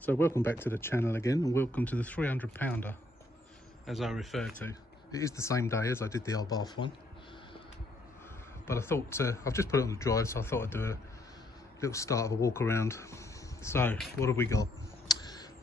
So welcome back to the channel again, and welcome to the 300 pounder, as I referred to. It is the same day as I did the old bath one, but I thought I've just put it on the drive, so I thought I'd do a little start of a walk around. So what have we got?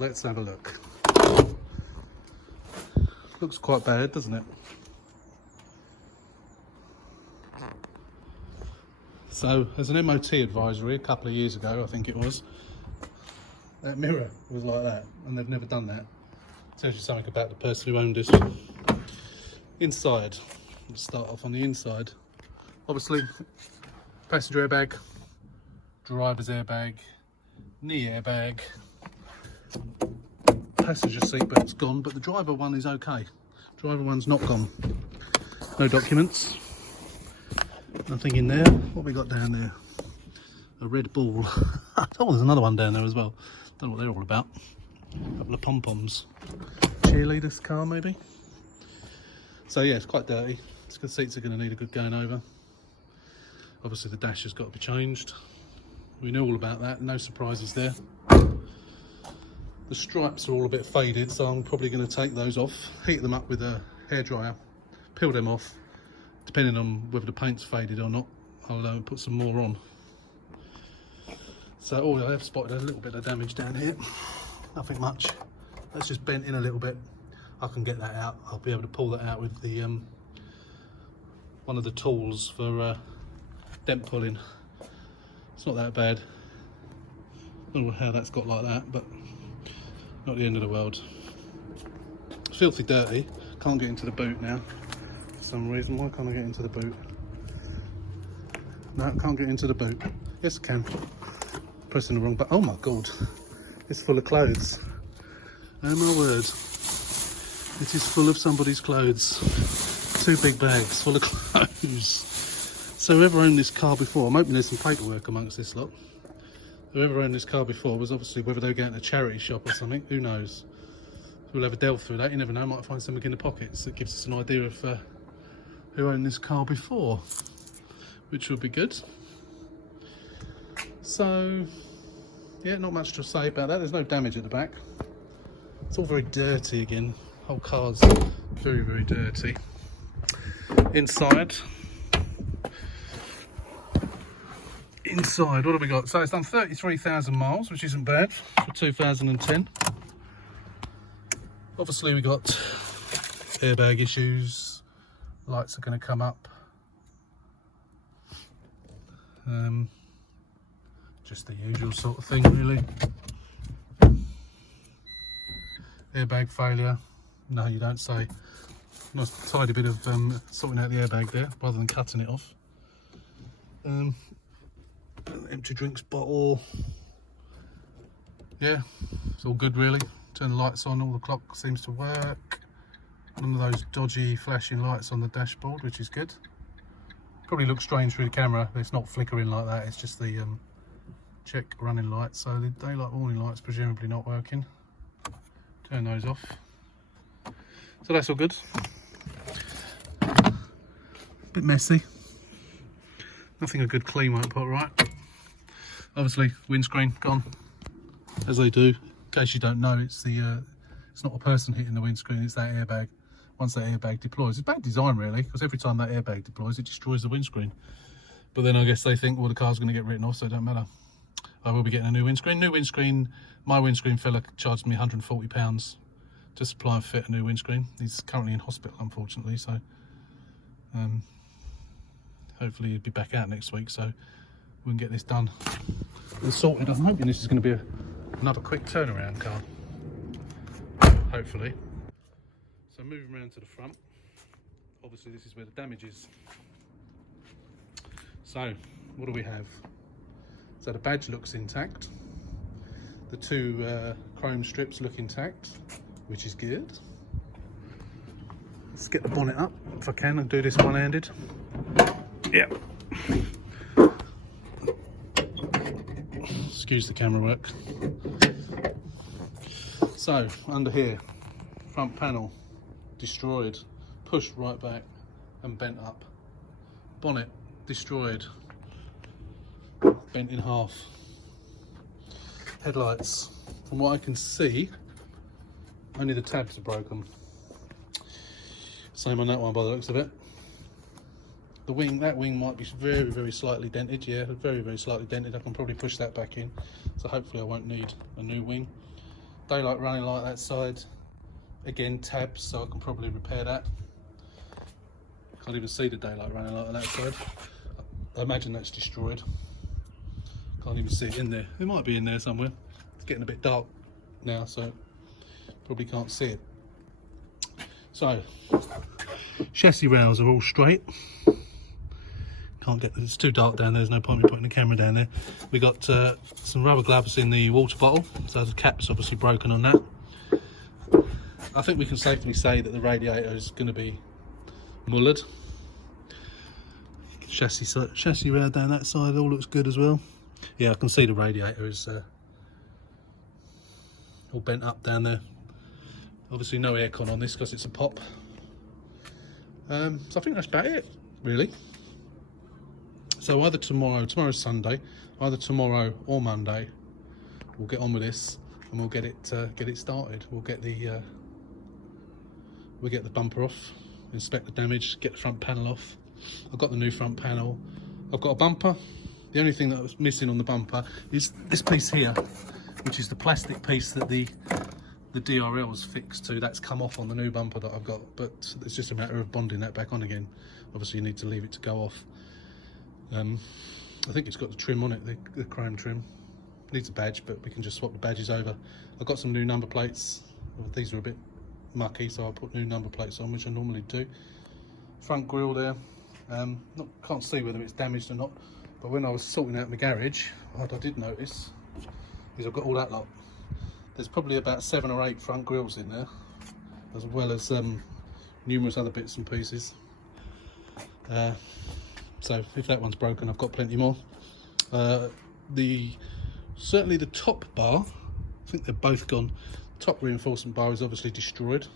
Let's have a look. Looks quite bad, doesn't it? So as an MOT advisory a couple of years ago, I think it was, that mirror was like that, and they've never done that. Tells you something about the person who owned this. Inside, let's start off on the inside. Obviously, passenger airbag, driver's airbag, knee airbag, passenger seat belt's gone, but the driver one is okay. Driver one's not gone. No documents, nothing in there. What have we got down there? A red ball. Oh, there's another one down there as well. Don't know what they're all about. A couple of pom-poms. Cheerleaders car maybe. So yeah, it's quite dirty. The seats are going to need a good going over. Obviously the dash has got to be changed. We know all about that, no surprises there. The stripes are all a bit faded, so I'm probably going to take those off, heat them up with a hairdryer, peel them off. Depending on whether the paint's faded or not, I'll put some more on. So I have spotted a little bit of damage down here. Nothing much. That's just bent in a little bit. I can get that out. I'll be able to pull that out with the one of the tools for dent pulling. It's not that bad. I don't know how that's got like that, but not the end of the world. It's filthy dirty. Can't get into the boot now for some reason. Why can't I get into the boot? No, can't get into the boot. Yes, I can. Pressing the wrong button. Oh my god, it's full of clothes. Oh my word, it is full of somebody's clothes. 2 big bags full of clothes. So whoever owned this car before, I'm hoping there's some paperwork amongst this lot. Whoever owned this car before was obviously, whether they were going to a charity shop or something, who knows. We'll have a delve through that, you never know, might find something in the pockets that gives us an idea of who owned this car before, which would be good. So yeah, not much to say about that. There's no damage at the back. It's all very dirty again. Whole car's very, very dirty. Inside, what have we got? So it's done 33,000 miles, which isn't bad for 2010. Obviously we got airbag issues. Lights are going to come up. Just the usual sort of thing, really. Airbag failure. No, you don't say. Nice tidy bit of sorting out the airbag there, rather than cutting it off. Empty drinks bottle. Yeah, it's all good really. Turn the lights on, all the clock seems to work. None of those dodgy flashing lights on the dashboard, which is good. Probably looks strange through the camera. It's not flickering like that. It's just the check running lights. So the daylight warning lights presumably not working. Turn those off. So that's all good. Bit messy. Nothing a good clean won't put right. Obviously windscreen gone, as they do. In case you don't know, it's not a person hitting the windscreen, it's that airbag. Once that airbag deploys, it's bad design really, because every time that airbag deploys it destroys the windscreen. But then I guess they think, well, the car's going to get written off, so it don't matter. I will be getting a new windscreen. My windscreen fella charged me £140 to supply and fit a new windscreen. He's currently in hospital, unfortunately, so hopefully he'll be back out next week, so we can get this done and sorted. I'm hoping this is going to be another quick turnaround car, hopefully. So moving around to the front, obviously this is where the damage is. So what do we have? So the badge looks intact. The 2 chrome strips look intact, which is good. Let's get the bonnet up if I can and do this one-handed. Yeah. Excuse the camera work. So under here, front panel destroyed, pushed right back and bent up. Bonnet destroyed, bent in half. Headlights from what I can see, only the tabs are broken. Same on that one by the looks of it. The wing, that wing might be very, very slightly dented. Yeah, very, very slightly dented. I can probably push that back in. So hopefully I won't need a new wing. Daylight running light that side. Again, tabs, so I can probably repair that. Can't even see the daylight running light on that side. I imagine that's destroyed. Can't even see it in there. It might be in there somewhere. It's getting a bit dark now, so probably can't see it. So, chassis rails are all straight. Can't get, it's too dark down there, there's no point in putting the camera down there. We got some rubber gloves in the water bottle, so the cap's obviously broken on that. I think we can safely say that the radiator is going to be mullered. Chassis rail down that side all looks good as well. Yeah, I can see the radiator is all bent up down there. Obviously no aircon on this because it's a pop. So I think that's about it, really. So either tomorrow's Sunday, either tomorrow or Monday, we'll get on with this and we'll get it started. We'll get the bumper off, inspect the damage, get the front panel off. I've got the new front panel. I've got a bumper. The only thing that was missing on the bumper is this piece here, which is the plastic piece that the DRL is fixed to. That's come off on the new bumper that I've got, but it's just a matter of bonding that back on again. Obviously you need to leave it to go off. I think it's got the trim on it, the chrome trim. Needs a badge, but we can just swap the badges over. I've got some new number plates. These are a bit mucky, so I'll put new number plates on, which I normally do. Front grille there. Can't see whether it's damaged or not, but when I was sorting out my garage, what I did notice is I've got all that lot. There's probably about 7 or 8 front grills in there, as well as numerous other bits and pieces. So if that one's broken, I've got plenty more. Certainly the top bar, I think they're both gone. The top reinforcement bar is obviously destroyed,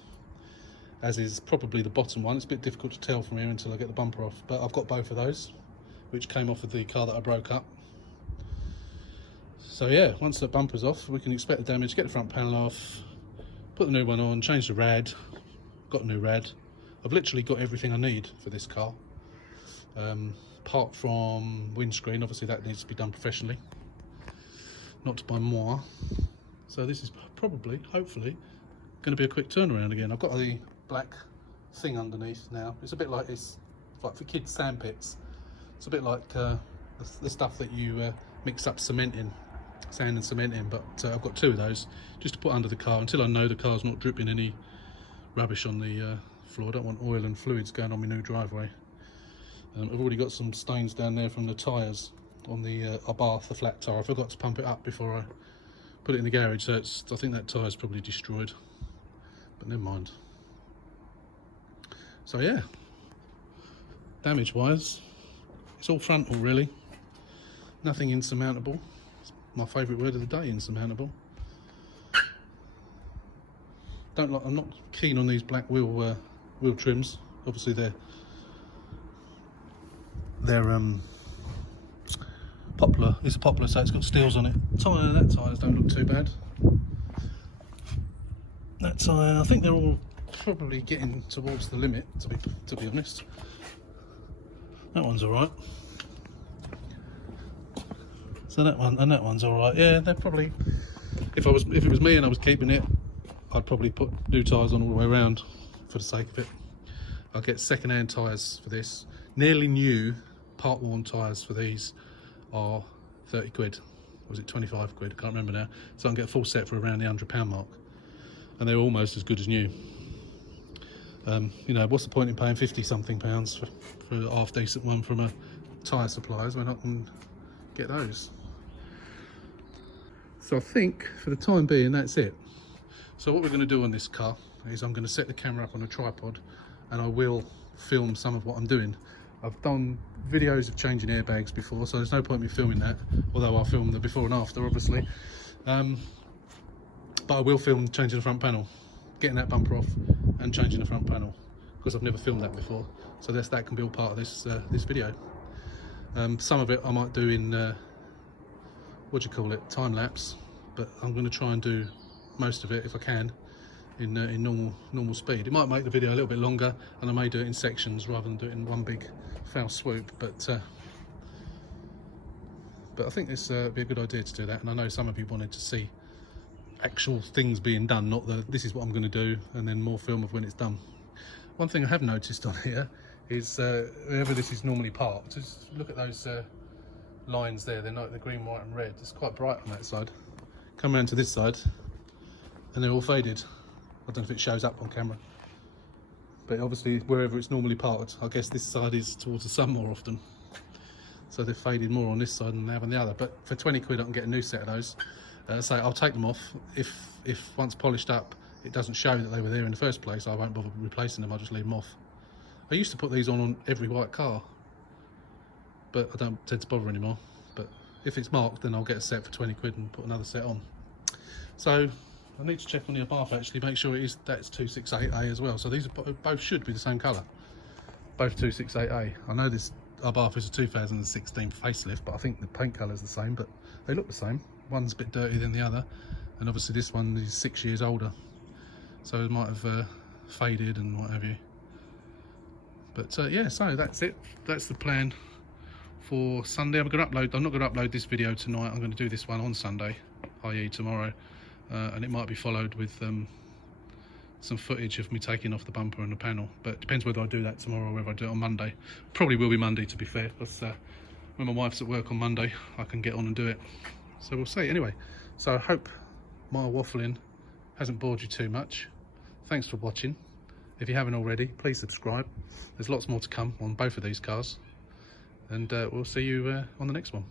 as is probably the bottom one. It's a bit difficult to tell from here until I get the bumper off, but I've got both of those, which came off of the car that I broke up. So yeah, once the bumper's off, we can expect the damage, get the front panel off, put the new one on, change the rad. Got a new rad. I've literally got everything I need for this car. Apart from windscreen, obviously that needs to be done professionally, not by moi. So this is probably, hopefully, going to be a quick turnaround again. I've got the black thing underneath now. It's a bit like like for kids' sand pits. It's a bit like the stuff that you mix up cement in, sand and cement in. But I've got 2 of those just to put under the car until I know the car's not dripping any rubbish on the floor. I don't want oil and fluids going on my new driveway. I've already got some stains down there from the tyres on the Abarth, the flat tyre. I forgot to pump it up before I put it in the garage, so I think that tyre's probably destroyed, but never mind. So yeah, damage wise, it's all frontal really, nothing insurmountable. It's my favourite word of the day, insurmountable. I'm not keen on these black wheel trims. Obviously they're poplar. It's a poplar, so it's got steels on it. That tyres don't look too bad. That tyre, I think they're all probably getting towards the limit, to be honest. That one's all right. So that one's all right. Yeah, they're probably. If it was me and I was keeping it, I'd probably put new tyres on all the way around for the sake of it. I'll get second-hand tyres for this. Nearly new, part-worn tyres for these are 30 quid. Or was it 25 quid? I can't remember now. So I can get a full set for around the £100 mark. And they're almost as good as new. You know, what's the point in paying 50-something pounds for a half-decent one from a tyre suppliers when I can get those? So I think, for the time being, that's it. So what we're going to do on this car is I'm going to set the camera up on a tripod and I will film some of what I'm doing. I've done videos of changing airbags before, so there's no point in me filming that, although I'll film the before and after, obviously. But I will film changing the front panel, getting that bumper off and changing the front panel, because I've never filmed that before. So that can be all part of this video. Some of it I might do in, what do you call it, time lapse. but I'm going to try and do most of it if I can in normal speed. It might make the video a little bit longer, and I may do it in sections rather than do it in one big foul swoop, but I think this would be a good idea to do that. And I know some of you wanted to see actual things being done, not the this is what I'm going to do and then more film of when it's done. One thing I have noticed on here is wherever this is normally parked, just look at those lines there. They're not the green, white and red. It's quite bright on that side. Come around to this side and they're all faded. I don't know if it shows up on camera, but obviously wherever it's normally parked, I guess this side is towards the sun more often, so they're faded more on this side than they have on the other. But for 20 quid I can get a new set of those. So I'll take them off. If once polished up it doesn't show that they were there in the first place, I won't bother replacing them. I'll just leave them off. I used to put these on every white car, but I don't tend to bother anymore. But if it's marked, then I'll get a set for 20 quid and put another set on. So I need to check on the Abarth actually, make sure that's 268A as well. So these are both should be the same colour, both 268A. I know this Abarth is a 2016 facelift, but I think the paint colour is the same, but they look the same. One's a bit dirtier than the other, and obviously this one is 6 years older, so it might have faded and what have you. But yeah, so that's it. That's the plan for Sunday. I'm not going to upload this video tonight. I'm going to do this one on Sunday, i.e. tomorrow, and it might be followed with some footage of me taking off the bumper and the panel. But it depends whether I do that tomorrow or whether I do it on Monday. Probably will be Monday, to be fair, because when my wife's at work on Monday, I can get on and do it. So we'll see. Anyway, so I hope my waffling hasn't bored you too much. Thanks for watching. If you haven't already, please subscribe. There's lots more to come on both of these cars, and we'll see you on the next one.